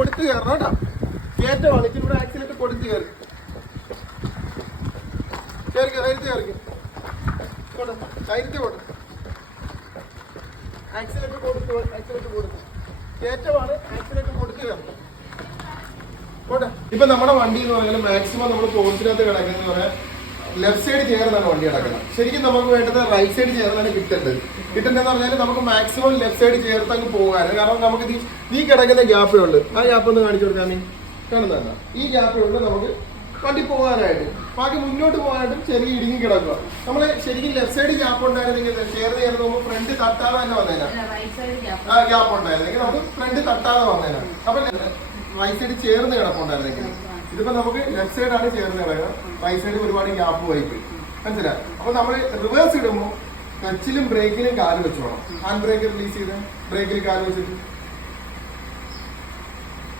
കൊടുത്ത് കയറണം കേട്ടോ. കയറ്റമാണ് ഇവിടെ ആക്സിലേറ്റർ കൊടുത്ത് കയറി ആക്സിലേറ്റർ കൊടുത്ത് കയറ്റമാണ്. ആക്സിലേറ്റർ കൊടുത്ത് കയറണം. ഇപ്പൊ നമ്മുടെ വണ്ടി എന്ന് പറഞ്ഞാൽ മാക്സിമം നമ്മൾ പോർച്ചിനകത്ത് കിടക്കുന്നത് പറയാൻ ലെഫ്റ്റ് സൈഡ് ചേർന്നാണ് വണ്ടി കിടക്കുന്നത്. ശരിക്കും നമുക്ക് വേണ്ടത് റൈറ്റ് സൈഡ് ചേർന്നാണ് കിട്ടേണ്ടതെന്ന് പറഞ്ഞാൽ നമുക്ക് മാക്സിമം ലെഫ്റ്റ് സൈഡ് ചേർത്ത് അങ്ങ് പോകാൻ. കാരണം നമുക്ക് ഈ കിടക്കുന്ന ഗ്യാപ്പേ ഉള്ളു. ആ ഗ്യാപ്പ് ഒന്ന് കാണിച്ചു കൊടുക്കാൻ നീ കാണുന്നതല്ല. ഈ ഗ്യാപ്പേ ഉള്ളു നമുക്ക് വണ്ടി പോകാനായിട്ട്. ബാക്കി മുന്നോട്ട് പോകാനായിട്ടും ചെറിയ ഇടുങ്ങി കിടക്കുക. നമ്മള് ശരിക്കും ലെഫ്റ്റ് സൈഡ് ഗ്യാപ്പ് ഉണ്ടായിരുന്നെങ്കിൽ ചേർന്ന് നമുക്ക് ഫ്രണ്ട് തട്ടാതെ തന്നെ വന്നേനാ. ആ ഗ്യാപ്പ് ഉണ്ടായിരുന്നെങ്കിൽ നമുക്ക് ഫ്രണ്ട് തട്ടാതെ വന്നേനാ. അപ്പൊ റൈറ്റ് സൈഡ് ചേർന്ന് കിടപ്പുണ്ടായിരുന്നെങ്കിൽ ഇതിപ്പോ നമുക്ക് ലെഫ്റ്റ് സൈഡാണ് ചേർന്ന് കിടക്കുക. റൈറ്റ് സൈഡ് ഒരുപാട് ഗ്യാപ്പ് വൈപ്പോയി. മനസ്സിലായി? അപ്പൊ നമ്മള് റിവേഴ്സ് ഇടുമ്പോൾ ക്ലച്ചിലും ബ്രേക്കിലും കാല് വെച്ചോണം. ഹാൻഡ് ബ്രേക്ക് റിലീസ് ചെയ്ത് ബ്രേക്കിൽ കാല് വെച്ചിട്ട്